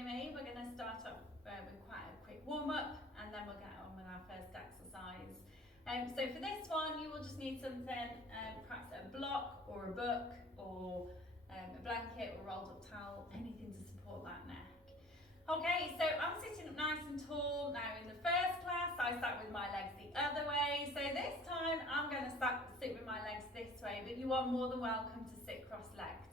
joining me, we're going to start off with quite a quick warm-up and then we'll get on with our first exercise. So for this one, you will just need something, perhaps a block or a book or a blanket or rolled up towel, anything to support that neck. Okay, so I'm sitting up nice and tall. Now in the first class, I sat with my legs the other way. So this time, I'm going to sit with my legs this way, but you are more than welcome to sit cross-legged.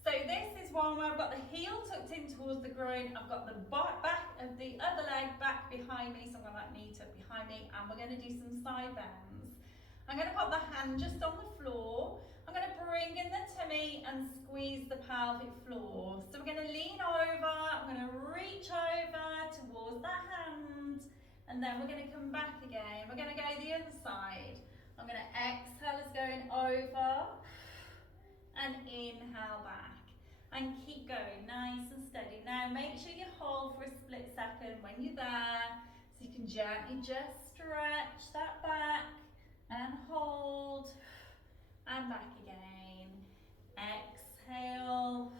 So this is one where I've got the heel tucked in towards the groin. I've got the back of the other leg back behind me, so I've got that knee tucked behind me, and we're going to do some side bends. I'm going to put the hand just on the floor. I'm going to bring in the tummy and squeeze the pelvic floor. So we're going to lean over, I'm going to reach over towards that hand, and then we're going to come back again. We're going to go the other side. I'm going to exhale as going over, and inhale back. And keep going, nice and steady. Now make sure you hold for a split second when you're there, so you can gently just stretch that back, and hold, and back again. Exhale,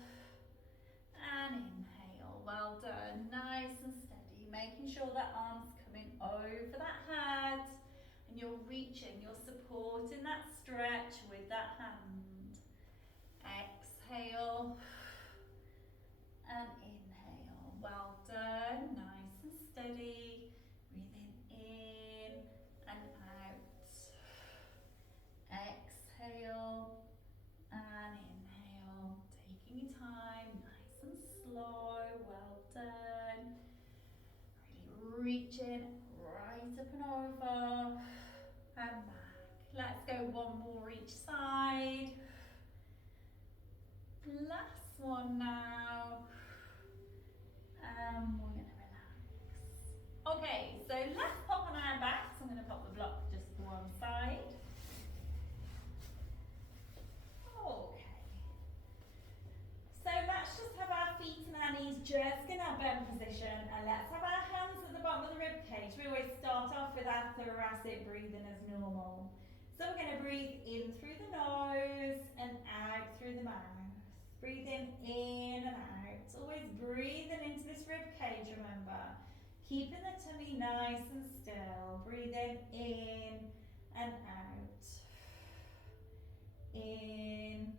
and inhale. Well done, nice and steady. Making sure that arm's coming over that head, and you're reaching, you're supporting that stretch with that hand. Exhale, and inhale. Well done, nice and steady. Breathing in and out. Exhale and inhale. Taking your time, nice and slow. Well done. Really reaching right up and over and back. Let's go one more each side. Last one now. We're going to relax. Okay, so let's pop on our backs. I'm going to pop the block just to one side. Okay. So let's just have our feet and our knees just in our bend position, and let's have our hands at the bottom of the rib cage. We always start off with our thoracic breathing as normal. So we're going to breathe in through the nose and out through the mouth. Breathing in and out. Always breathing into this rib cage, remember. Keeping the tummy nice and still. Breathing in and out. In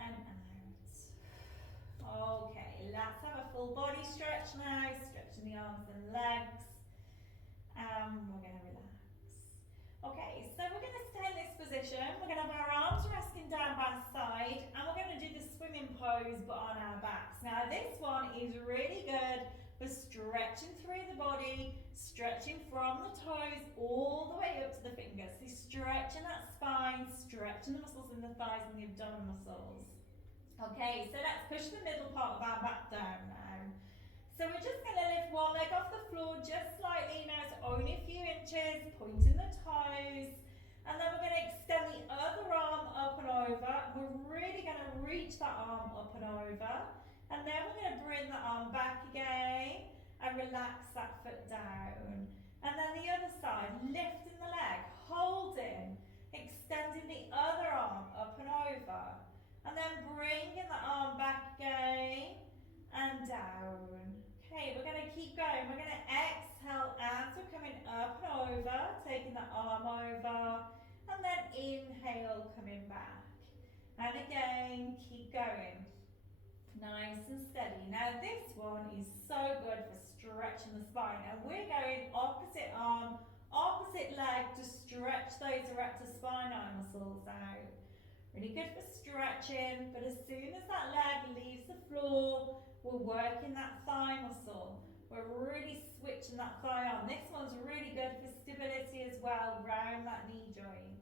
and out. Okay, let's have a full body stretch now. Stretching the arms and legs. We're going to relax. Okay, so we're going to stay in this position. We're going to have our arms resting down by the side, and we're going to do the swimming pose but on our backs. Now this one is really good for stretching through the body, stretching from the toes all the way up to the fingers. So stretching that spine, stretching the muscles in the thighs and the abdominal muscles. Okay, so let's push the middle part of our back down now. So we're just going to lift one leg off the floor just slightly. Now it's only a few inches, pointing the toes. And then we're going to extend the other arm up and over. We're really going to reach that arm up and over. And then we're going to bring the arm back again and relax that foot down. And then the other side, lifting the leg, holding, extending the other arm up and over. And then bringing the arm back again and down. Okay, we're going to keep going. We're going to exhale as we're coming up and over, taking the arm over, and then inhale, coming back. And again, keep going. Nice and steady. Now this one is so good for stretching the spine. And we're going opposite arm, opposite leg to stretch those erector spinae muscles out. Really good for stretching, but as soon as that leg leaves the floor, we're working that thigh muscle. We're really switching that thigh arm. This one's really good for stability as well, round that knee joint.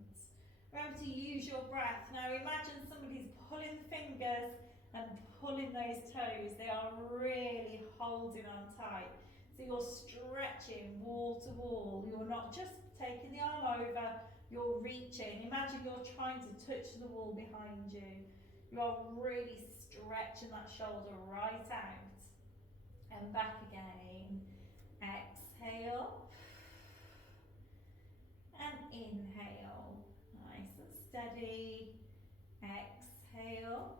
Remember to use your breath. Now imagine somebody's pulling the fingers and pulling those toes. They are really holding on tight. So you're stretching wall to wall. You're not just taking the arm over, you're reaching. Imagine you're trying to touch the wall behind you. You are really stretching that shoulder right out. And back again. Exhale. And inhale. Nice and steady. Exhale.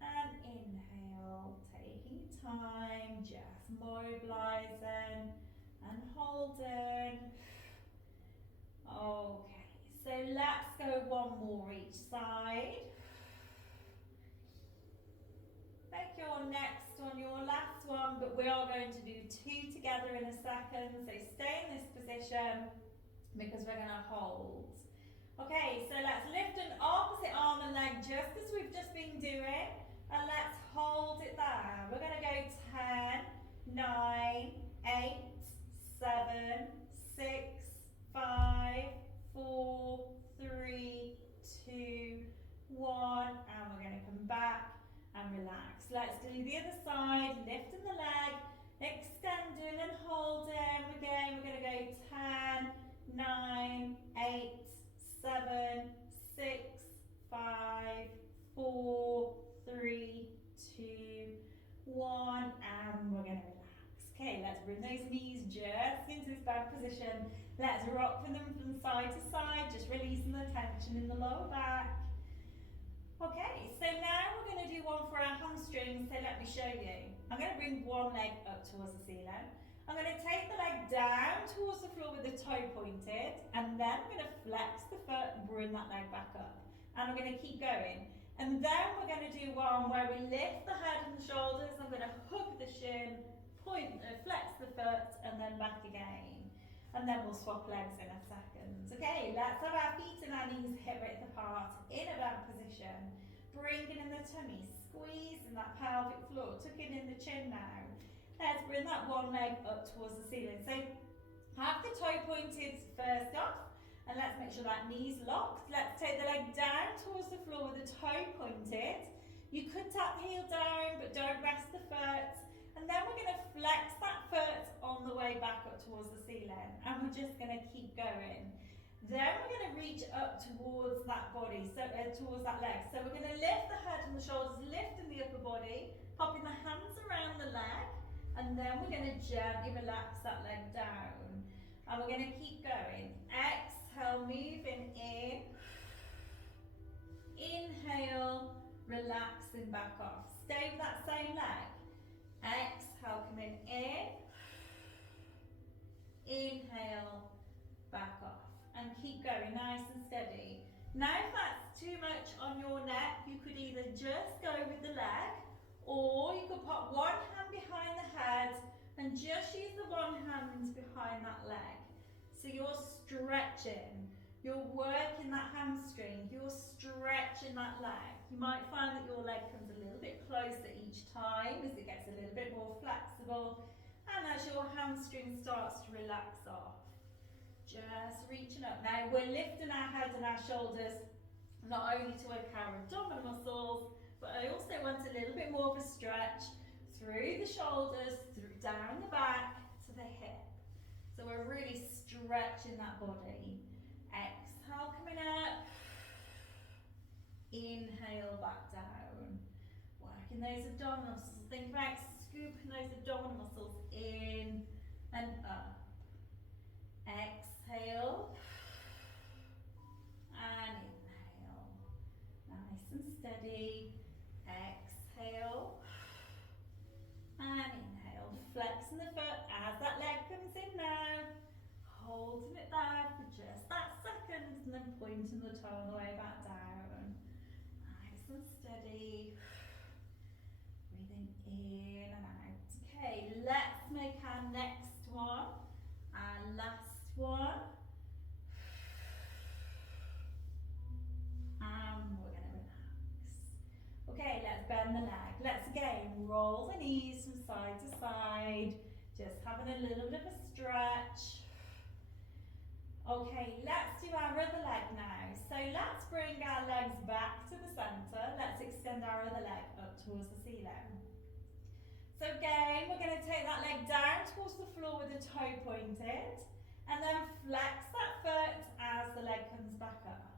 And inhale. immobilising and holding. Okay, so let's go one more each side. Make your next one your last one, but we are going to do two together in a second, so stay in this position because we're going to hold. Okay, so let's lift an opposite arm and leg just as we've just been doing, and let's hold it there. We're going to go 10, 9, 8, 7, 6, 5, 4, 3, 2, 1, and we're going to come back and relax. Let's do the other side, lifting the leg, extending and holding. Again, we're going to go 10, 9, 8, 7, 6, 5, 4, 3, 2, 1, and we're going to relax. Okay, let's bring those knees just into this bad position. Let's rock them from side to side, just releasing the tension in the lower back. Okay, so now we're going to do one for our hamstrings, so let me show you. I'm going to bring one leg up towards the ceiling. I'm going to take the leg down towards the floor with the toe pointed, and then I'm going to flex the foot and bring that leg back up. And I'm going to keep going. And then we're going to do one where we lift the head and shoulders. I'm going to hook the shin, flex the foot, and then back again. And then we'll swap legs in a second. Okay, let's have our feet and our knees hip width apart in a bad position. Bringing in the tummy, squeezing that pelvic floor, tucking in the chin now. Let's bring that one leg up towards the ceiling. So have the toe pointed first off, and let's make sure that knee's locked. Let's take the leg down towards the floor with the toe pointed. You could tap the heel down, but don't rest the foot. And then we're going to flex that foot on the way back up towards the ceiling. And we're just going to keep going. Then we're going to reach up towards that body, so towards that leg. So we're going to lift the head and the shoulders, lifting the upper body, popping the hands around the leg, and then we're going to gently relax that leg down. And we're going to keep going. Exhale, moving in. Inhale, relaxing back off. Stay with that same leg. Exhale, coming in. Inhale, back off. And keep going, nice and steady. Now if that's too much on your neck, you could either just go with the leg, or you could put one hand behind the head and just use the one hand behind that leg. So you're stretching, you're working that hamstring, you're stretching that leg. You might find that your leg comes a little bit closer each time as it gets a little bit more flexible, and as your hamstring starts to relax off. Just reaching up. Now we're lifting our head and our shoulders not only to work our abdominal muscles, but I also want a little bit more of a stretch through the shoulders, down the back to the hip. So we're really stretching that body. Exhale, coming up. Inhale, back down. Working those abdominal muscles. Think about scooping those abdominal muscles in and up. Exhale and inhale. Nice and steady. Exhale and inhale. Flexing the foot as that leg comes in now. Holding it there for just that second, and then pointing the toe on the way back down. Nice and steady. Breathing in and out. Okay, let's make our next one. Our last one. And we're going to relax. Okay, let's bend the leg. Let's again roll the knees from side to side. Just having a little bit of a stretch. Okay, let's do our other leg now. So let's bring our legs back to the centre. Let's extend our other leg up towards the ceiling. So again, we're going to take that leg down towards the floor with the toe pointed, and then flex that foot as the leg comes back up.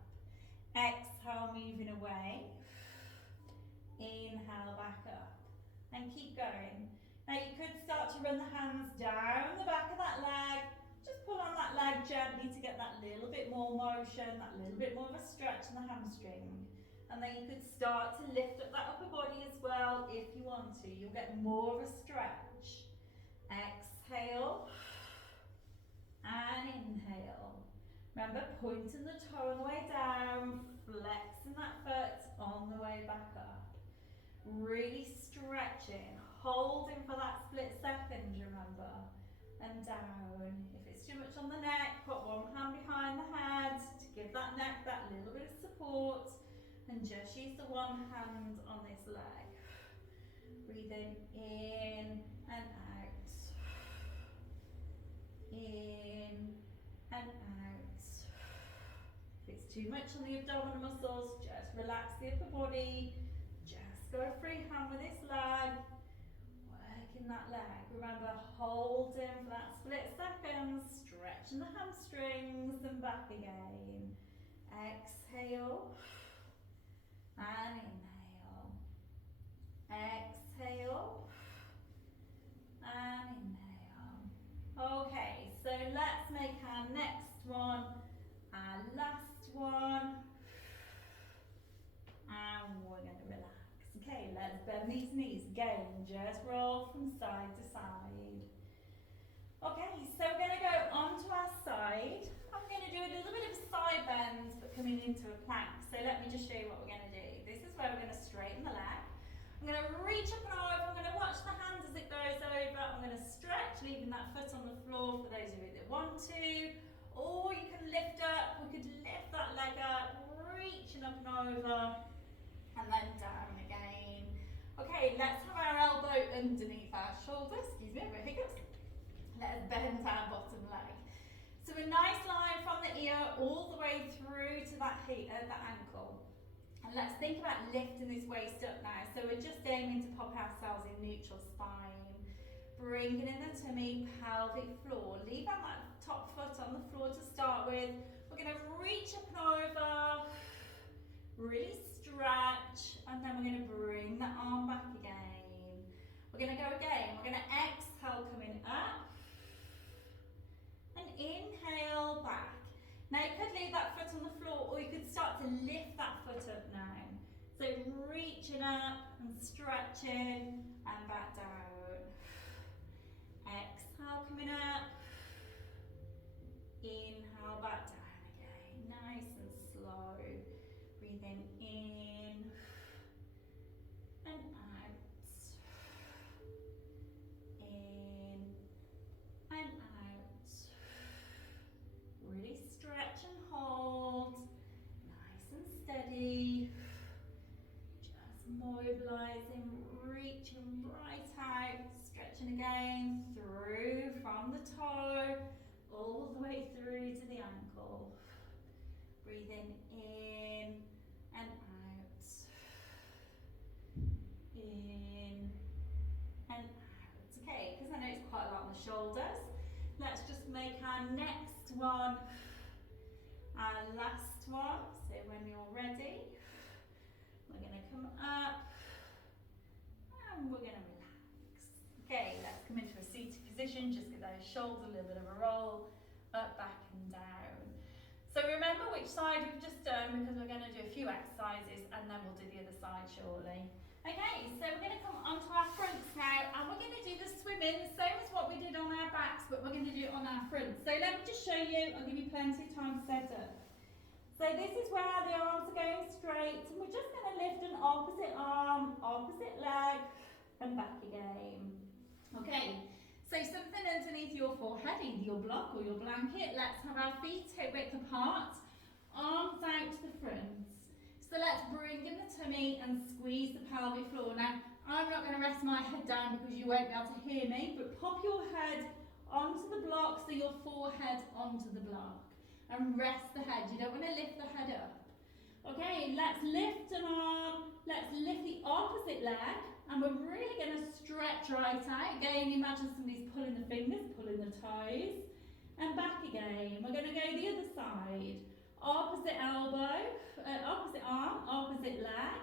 Exhale, moving away. Inhale, back up. And keep going. Now you could start to run the hands down the back of that leg. Just pull on that leg gently to get that little bit more motion, that little bit more of a stretch in the hamstring. And then you could start to lift up that upper body as well if you want to. You'll get more of a stretch. Exhale. exhale, and inhale. Remember, pointing the toe on the way down, flexing that foot on the way back up. Really stretching, holding for that split second, remember, and down. If it's too much on the neck, put one hand behind the head to give that neck that little bit of support, and just use the one hand on this leg. Breathing in and out, in and out. If it's too much on the abdominal muscles, just relax the upper body. Just go freehand with this leg, working that leg. Remember, holding for that split second, stretching the hamstrings and back again. Exhale and inhale. Exhale and inhale. Okay, so let's make our next one our last one. And we're going to relax. Okay, let's bend these knees. Again, just roll from side to side. Okay, so we're going to go onto our side. I'm going to do a little bit of side bend, but coming into a plank. So let me just show you what we're going to do. This is where we're going to straighten the leg. I'm going to reach up and over. I'm going to watch the hand as it goes over. I'm going to stretch, leaving that foot on the floor for those of you that want to. Or you can lift up. We could lift that leg up, reaching up and over. And then down again. Okay, let's have our elbow underneath our shoulder. Excuse me, a bit of hiccups. Let's bend our bottom leg. So a nice line from the ear all the way through to that ankle. And let's think about lifting this waist up now. So we're just aiming to pop ourselves in neutral spine. Bringing in the tummy, pelvic floor. Leave out that top foot on the floor to start with. We're going to reach up and over. Really stretch, and then we're going to bring the arm back again. We're going to go again. We're going to exhale, coming up, and inhale back. Now you could leave that foot on the floor, or you could start to lift that foot up now. So reaching up and stretching, and back down. Exhale, coming up. Inhale, back down again. Nice and slow. Breathing in and out, in and out. Really stretch and hold, nice and steady. Just mobilizing, reaching right out, stretching again through from the toe all the way through to the ankle. Breathing in and out, in and out. Okay, because I know it's quite a lot on the shoulders. Let's just make our next one our last one. So when you're ready, we're going to come up and we're going to relax. Okay, let's come into a seated position. Just give those shoulders a little bit of a roll, up, back and down. So remember which side we've just done, because we're going to do a few exercises and then we'll do the other side shortly. Okay, so we're going to come onto our fronts now, and we're going to do the swimming, same as what we did on our backs, but we're going to do it on our fronts. So let me just show you, I'll give you plenty of time to set up. So this is where the arms are going straight, and we're just going to lift an opposite arm, opposite leg, and back again. Okay. So something underneath your forehead, either your block or your blanket. Let's have our feet hip width apart, arms out to the front. So let's bring in the tummy and squeeze the pelvic floor. Now, I'm not going to rest my head down because you won't be able to hear me, but pop your head onto the block, so your forehead onto the block. And rest the head. You don't want to lift the head up. Okay, let's lift an arm, let's lift the opposite leg, and we're really going to stretch right out. Again, imagine somebody's pulling the fingers, pulling the toes, and back again. We're going to go the other side. Opposite elbow, opposite arm, opposite leg,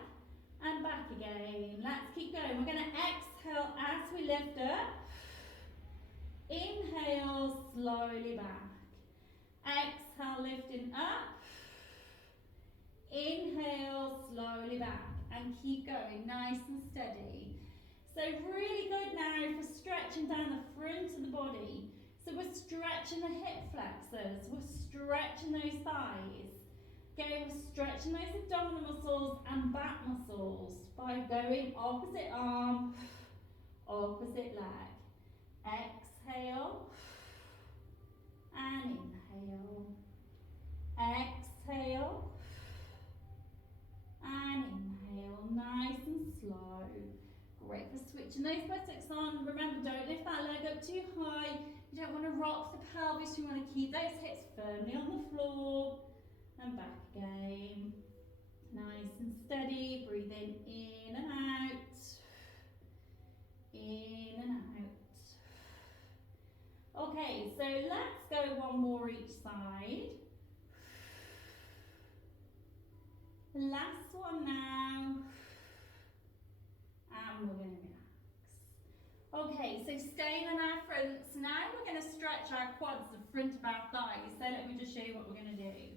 and back again. Let's keep going. We're going to exhale as we lift up. Inhale, slowly back. Exhale, lifting up. Inhale, slowly back, and keep going, nice and steady. So really good now for stretching down the front of the body. So we're stretching the hip flexors, we're stretching those thighs. Okay, we're stretching those abdominal muscles and back muscles by going opposite arm, opposite leg. Exhale and inhale. Exhale and inhale, nice and slow. Great for switching those buttocks on. Remember, don't lift that leg up too high. You don't want to rock the pelvis, you want to keep those hips firmly on the floor. And back again. Nice and steady, breathing in and out. In and out. Okay, so let's go one more each side. Last one now. And we're going to relax. Okay, so staying on our fronts. Now we're going to stretch our quads, the front of our thighs. So let me just show you what we're going to do.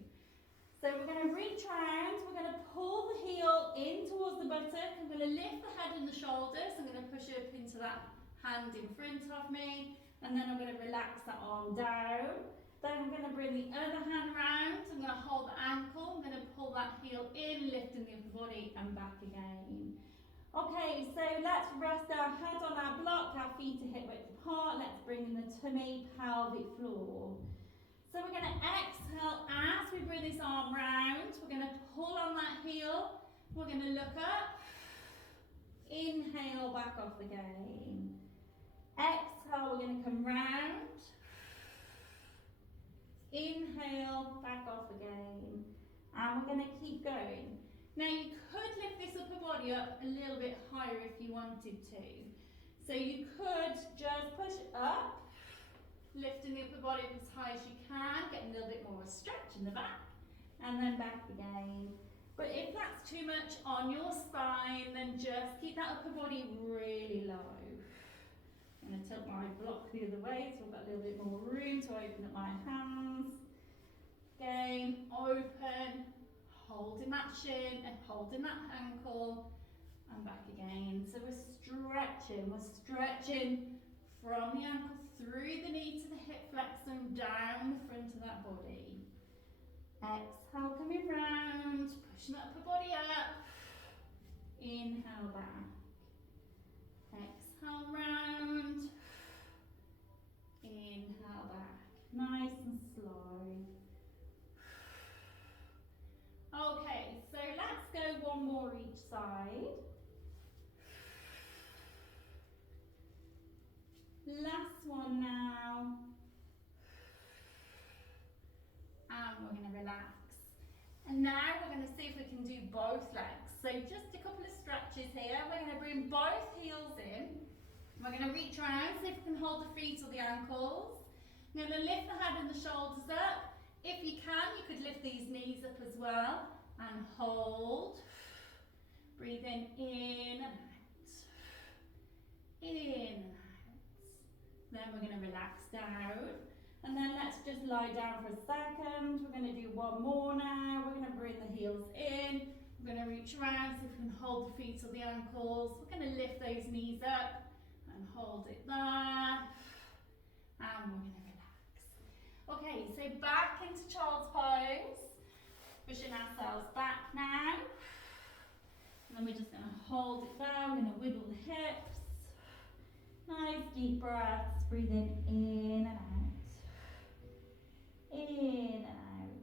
So we're going to reach around, we're going to pull the heel in towards the buttock. I'm going to lift the head and the shoulders. I'm going to push up into that hand in front of me. And then I'm going to relax that arm down. Then I'm going to bring the other hand round. I'm going to hold the ankle. I'm going to pull that heel in, lifting the upper body and back again. Okay, so let's rest our head on our block, our feet are hip width apart. Let's bring in the tummy, pelvic floor. So we're going to exhale as we bring this arm round. We're going to pull on that heel. We're going to look up. Inhale, back off again. Exhale, we're going to come round. Inhale, back off again. And we're going to keep going. Now you could lift this upper body up a little bit higher if you wanted to. So you could just push up, lifting the upper body up as high as you can, getting a little bit more of a stretch in the back, and then back again. But if that's too much on your spine, then just keep that upper body really low. I'm going to tilt my block the other way so I've got a little bit more room to open up my hands. Again, open, holding that shin and holding that ankle, and back again. So we're stretching from the ankle through the knee to the hip flexor and down the front of that body. Exhale, coming round, pushing that upper body up. Inhale back. Exhale round. Inhale back. Nice and slow. Okay, so let's go one more each side. Last one now. And we're going to relax. And now we're going to see if we can do both legs. So just a couple of stretches here. We're going to bring both heels in. We're going to reach around, see if we can hold the feet or the ankles. I'm going to lift the head and the shoulders up. If you can, you could lift these knees up as well. And hold. Breathing in and out. In and out. Then we're going to relax down. And then let's just lie down for a second. We're going to do one more now. We're going to bring the heels in. We're going to reach around, see if we can hold the feet or the ankles. We're going to lift those knees up and hold it there. And we're going to relax. Okay, so back into child's pose. Pushing ourselves back now. And then we're just going to hold it there. We're going to wiggle the hips. Nice deep breaths. Breathing in and out. In and out.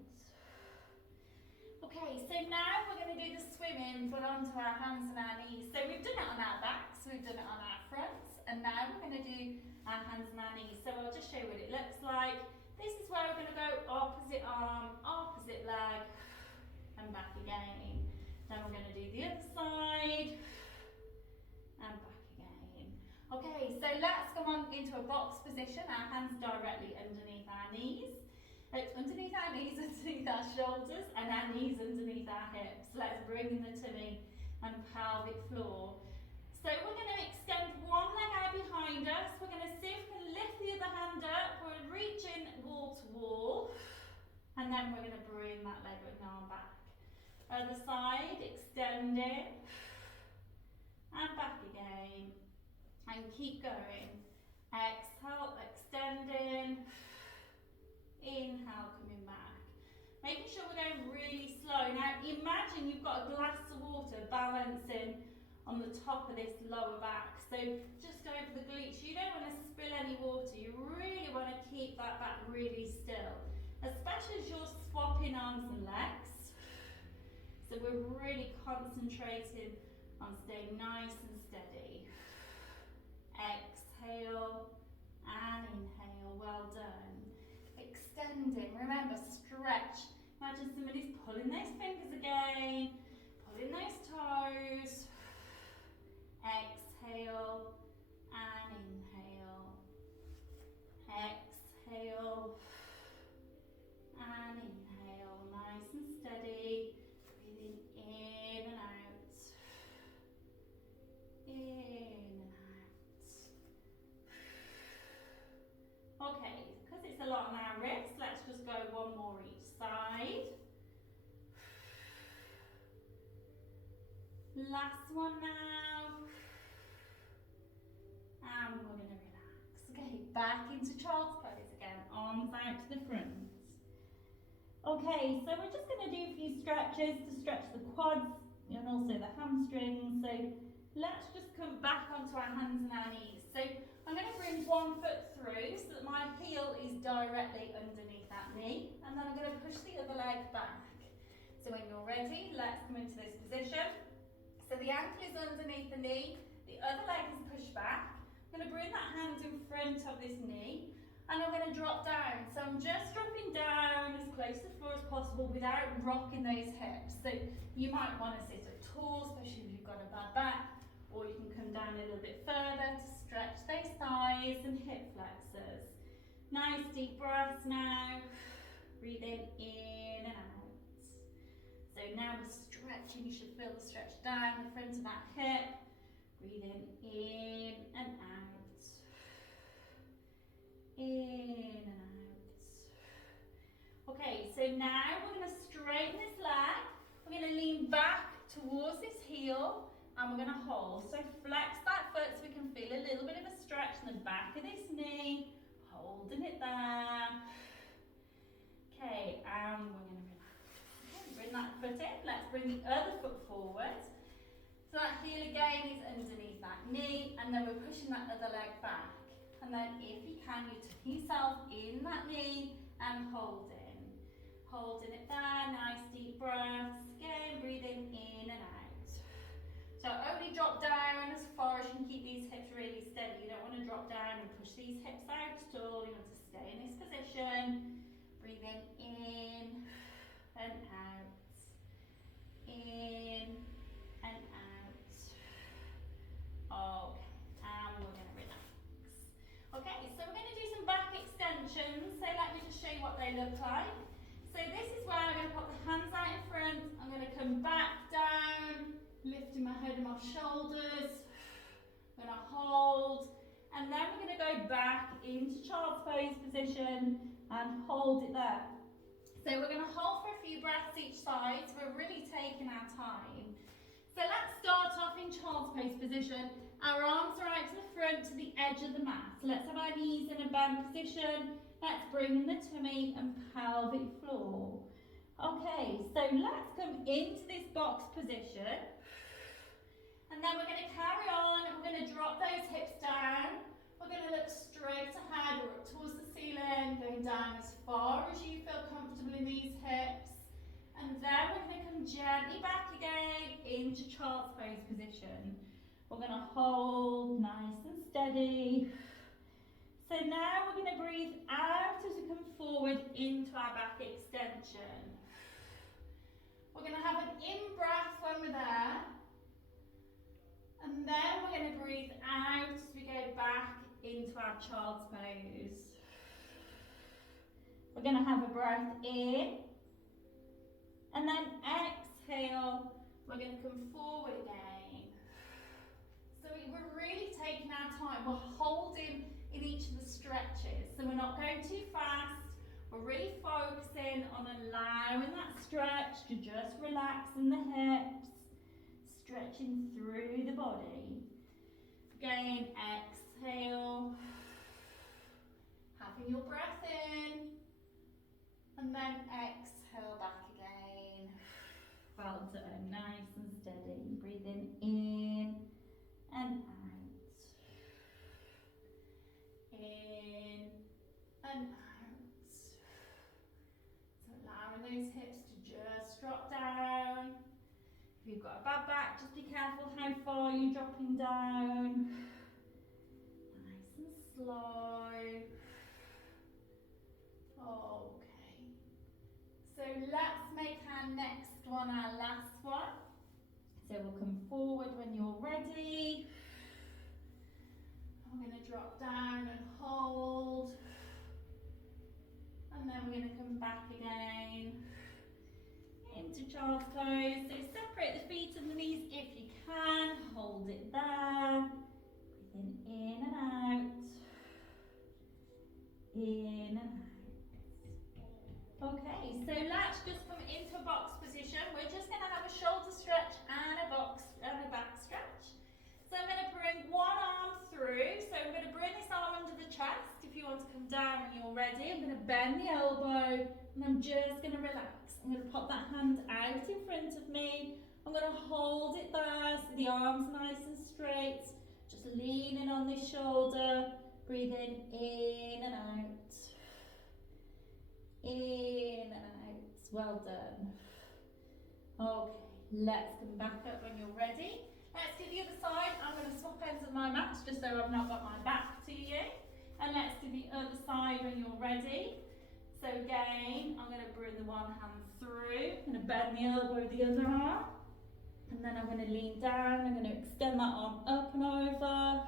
Okay, so now we're going to do the swimming, but onto our hands and our knees. So we've done it on our backs, we've done it on our fronts, and now we're going to do our hands and our knees. So I'll just show you what it looks like. This is where we're going to go opposite arm, opposite leg, and back again. Then we're going to do the other side, and back again. Okay, so let's go on into a box position, our hands directly underneath our knees. Underneath our knees, underneath our shoulders, and our knees underneath our hips. Let's bring in the tummy and pelvic floor. So we're going to extend one leg out behind us. We're going to see if we can lift the other hand up. We're reaching wall to wall. And then we're going to bring that leg and arm back. Other side, extending. And back again. and keep going. Exhale, extending. Inhale, coming back. Making sure we're going really slow. Now imagine you've got a glass of water balancing on the top of this lower back. So just go for the glutes. You don't want to spill any water. You really want to keep that back really still, especially as you're swapping arms and legs. So we're really concentrating on staying nice and steady. Exhale and inhale. Well done. Extending. Remember, stretch. Imagine somebody's pulling those fingers again, pulling those toes. Exhale and inhale. Exhale and inhale. Nice and steady. Breathing in and out. In and out. Okay, because it's a lot on our wrists, let's just go one more each side. Last one now. And we're going to relax. Okay, back into child's pose again. Arms out to the front. Okay, so we're just going to do a few stretches to stretch the quads and also the hamstrings. So let's just come back onto our hands and our knees. So I'm going to bring one foot through so that my heel is directly underneath that knee. And then I'm going to push the other leg back. So when you're ready, let's come into this position. So the ankle is underneath the knee, the other leg is pushed back. I'm going to bring that hand in front of this knee and I'm going to drop down. So I'm just dropping down as close to the floor as possible without rocking those hips. So you might want to sit up tall, especially if you've got a bad back, or you can come down a little bit further to stretch those thighs and hip flexors. Nice deep breaths now. Breathing in and out. So now we're stretching, you should feel the stretch down the front of that hip. Breathing in and out. In and out. Okay, so now we're going to straighten this leg. We're going to lean back towards this heel and we're going to hold. So flex that foot so we can feel a little bit of a stretch in the back of this knee. Holding it there. Okay, and we're going to bring that foot in. Let's bring the other foot forward. So that heel again is underneath that knee, and then we're pushing that other leg back. And then if you can, you tuck yourself in that knee and holding. Holding it there, nice deep breaths. Again, breathing in and out. So only drop down as far as you can keep these hips really steady. You don't want to drop down and push these hips out at all. You want to stay in this position. Breathing in and out. In and out. Okay, and we're going to relax. Okay, so we're going to do some back extensions. So let me just show you what they look like. So this is where I'm going to put the hands out in front. I'm going to come back down, lifting my head and my shoulders. I'm going to hold, and then we're going to go back into child's pose position and hold it there. So we're going to hold for a few breaths each side, so we're really taking our time. So let's start off in child's pose position. Our arms are out to the front to the edge of the mat. So let's have our knees in a bend position. Let's bring in the tummy and pelvic floor. Okay, so let's come into this box position. And then we're going to carry on, and we're going to drop those hips down. We're going to look straight ahead or up towards the ceiling, going down as far as you feel comfortable in these hips. And then we're going to come gently back again into child's pose position. We're going to hold nice and steady. So now we're going to breathe out as we come forward into our back extension. We're going to have an in-breath when we're there. And then we're going to breathe out as we go back into our child's pose. We're going to have a breath in. And then exhale. We're going to come forward again. So we're really taking our time. We're holding in each of the stretches. So we're not going too fast. We're really focusing on allowing that stretch to just relax in the hips. Stretching through the body. Again, exhale. Having your breath in. And then exhale back again. Well done. Nice and steady. Breathing in and out. In and out. So allowing those hips to just drop down. If you've got a bad back, just be careful how far you're dropping down. Nice and slow. Okay. So let's make our next one our last one. So we'll come forward when you're ready. I'm going to drop down and hold. And then we're going to come back again into child's pose. So separate the feet and the knees if you can. Hold it there. Breathing in and out. In and out. Okay, so let's just come into a box position. We're just going to have a shoulder stretch and a back stretch. So I'm going to bring one arm through. So I'm going to bring this arm under the chest. If you want to come down when you're ready, I'm going to bend the elbow and I'm just going to relax. I'm going to pop that hand out in front of me. I'm going to hold it there so the arm's nice and straight. Just leaning on this shoulder. Breathing in and out. In and out. Well done. Okay, let's come back up when you're ready. Let's do the other side. I'm going to swap ends of my mats just so I've not got my back to you. And let's do the other side when you're ready. So again, I'm going to bring the one hand through. I'm going to bend the elbow of the other arm. And then I'm going to lean down. I'm going to extend that arm up and over.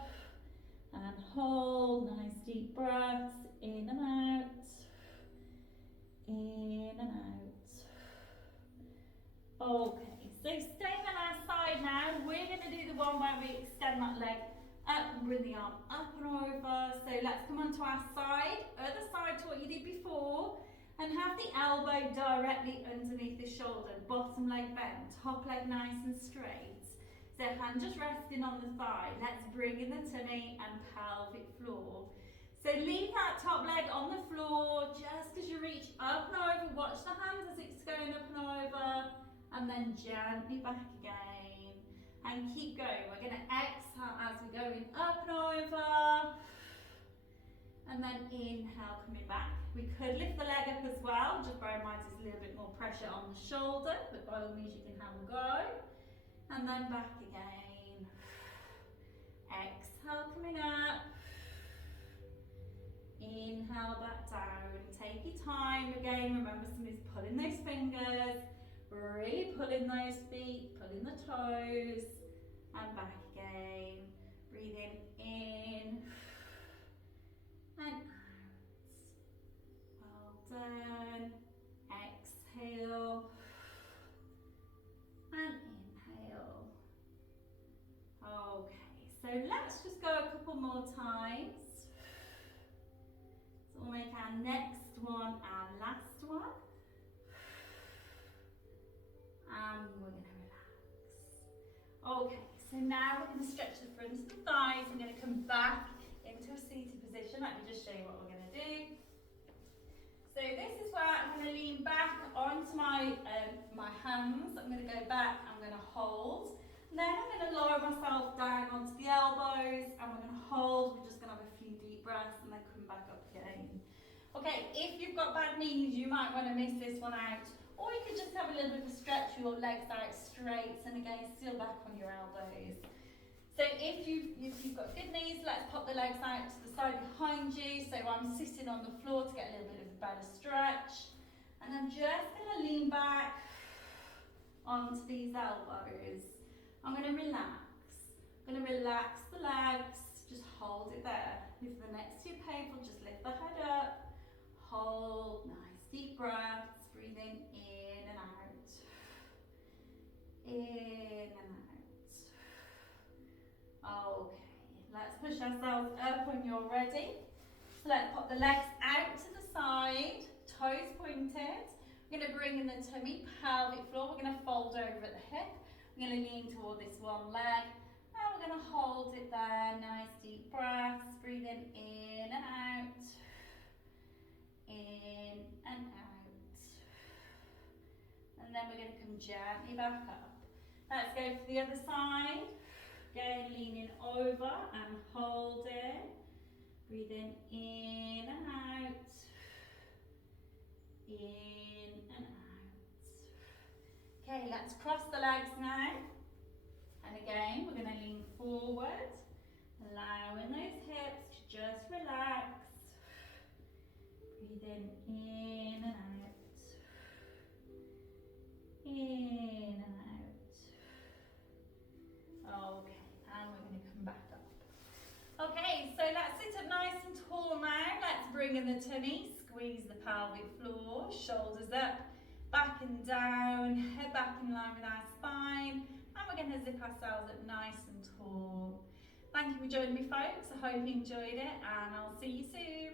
And hold. Nice deep breaths. In and out. In and out. Okay, so staying on our side now, we're going to do the one where we extend that leg up and bring the arm up and over. So let's come onto our side, other side to what you did before, and have the elbow directly underneath the shoulder, bottom leg bent, top leg nice and straight. So hand just resting on the thigh. Let's bring in the tummy and pelvic floor. So leave that top leg on the floor just as you reach up and over. Watch the hand as it's going up and over. And then gently back again. And keep going. We're going to exhale as we're going up and over. And then inhale, coming back. We could lift the leg up as well. Just bear in mind there's a little bit more pressure on the shoulder. But by all means you can have a go. And then back again. Exhale, coming up. Inhale back down. Take your time again. Remember, somebody's pulling those fingers, really pulling those feet, pulling the toes, and back again. Breathing in and out. Well done. Exhale and inhale. Okay, so let's just go a couple more times. We'll make our next one our last one. And we're going to relax. Okay, so now we're going to stretch the front of the thighs. I'm going to come back into a seated position. Let me just show you what we're going to do. So this is where I'm going to lean back onto my hands. I'm going to go back, I'm going to hold. And then I'm going to lower myself down onto the elbows and we're going to hold. We're just going to have a few deep breaths and then come back up again. Okay, if you've got bad knees, you might want to miss this one out. Or you could just have a little bit of a stretch with your legs out straight and again, still back on your elbows. So if you've got good knees, let's pop the legs out to the side behind you. So I'm sitting on the floor to get a little bit of a better stretch. And I'm just going to lean back onto these elbows. I'm going to relax. I'm going to relax the legs. Just hold it there. If the neck's too painful, just lift the head up. Hold. Nice deep breaths. Breathing in and out. In and out. Okay. Let's push ourselves up when you're ready. So let's pop the legs out to the side. Toes pointed. We're going to bring in the tummy, pelvic floor. We're going to fold over at the hip. We're going to lean toward this one leg. And we're we're going to hold it there. Nice deep breaths. Breathing in and out. In and out. And then we're going to come gently back up. Let's go for the other side. Again, leaning over and holding. Breathing in and out. In and out. Okay, let's cross the legs now. And again, we're going to lean forward, allowing those hips to just relax. Breathing in and out. In and out. Okay, and we're going to come back up. Okay, so let's sit up nice and tall now. Let's bring in the tummy, squeeze the pelvic floor, shoulders up, back and down, head back in line with our spine. And we're going to zip ourselves up nice and tall. Thank you for joining me, folks. I hope you enjoyed it, and I'll see you soon.